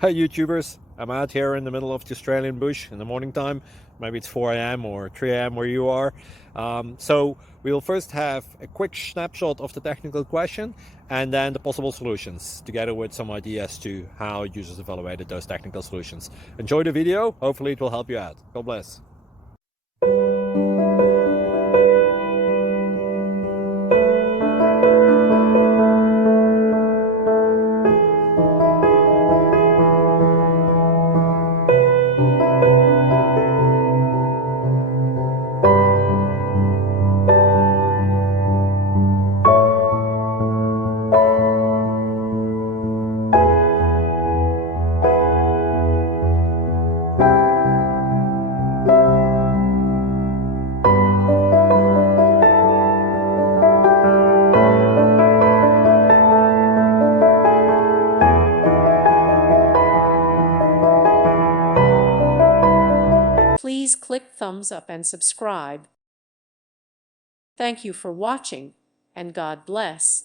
Hi YouTubers, I'm out here in the middle of the Australian bush in the morning time. Maybe it's 4 a.m. or 3 a.m. where you are. So we'll first have a quick snapshot of the technical question and then the possible solutions, together with some ideas to how users evaluated those technical solutions. Enjoy the video, hopefully it will help you out. God bless. Please click thumbs up and subscribe. Thank you for watching, and God bless.